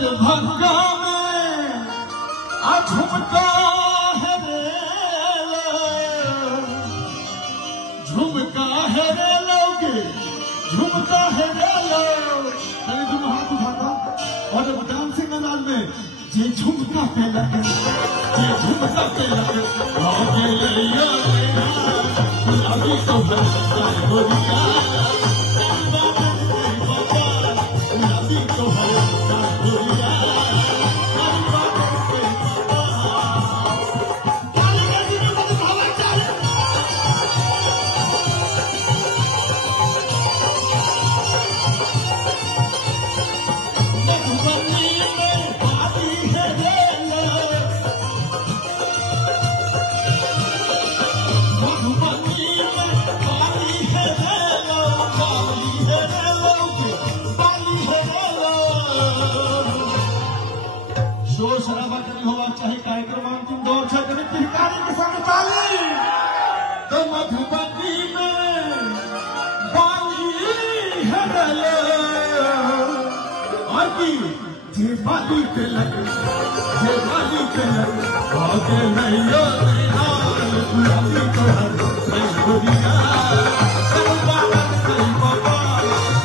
दरभंगा में झुमका है रे झुमका है रे लोगे झुमका है रे लो पहले तुम हाथ उठाता और जब डांसिंग अंदाज में ये झुमका पे लगे ये झुमका पे लगे अभी तो गोरिया अभी तो गोरिया शोर शराबा नहीं होगा चाहे कार्यक्रम अंतिम दौर से पिचकारी के साथ ताली तो मधुबनी में बाली है अभी जे बाली पे लगे आगे नहीं गुलाबी तो हर गोरिया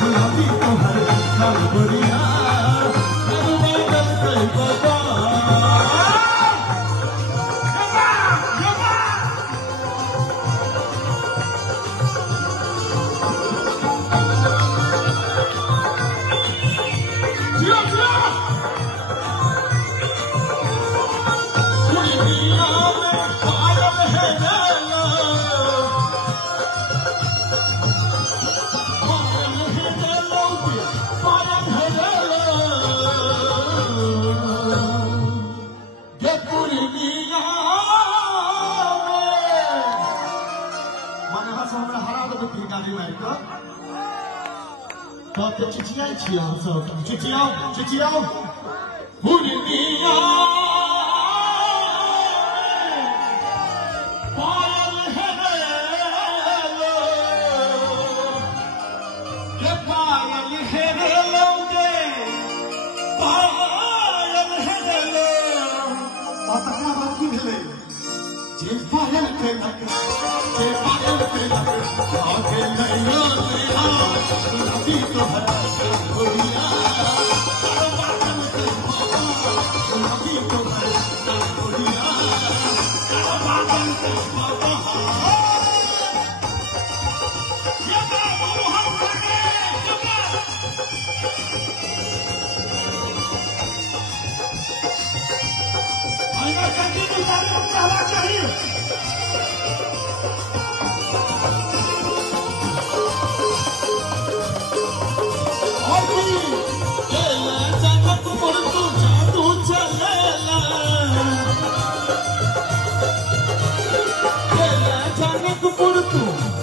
गुलाबी तो हर गोरिया तो चिचिया छिया सब चिचिया हुनिया पायल है लो के पायल है लोगे पायल है लो और तकना बात की भेले जे पायल के लगे आगे नहीं अभी तो हर गोरिया अभी तो हर गोरिया चाहिए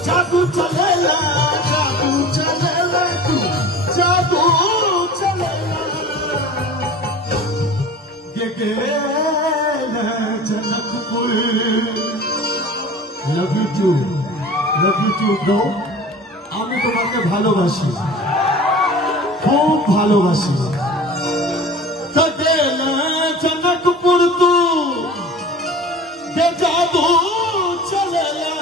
जादू चलेला तू जादू चलेला ये जनकपुर लव यू ब्रो আমি তোমাকে ভালোবাসি খুব ভালোবাসি চলেলা जनकपुर तू जादू चलेला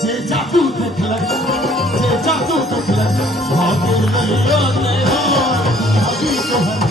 जे जादू देखला अभी तो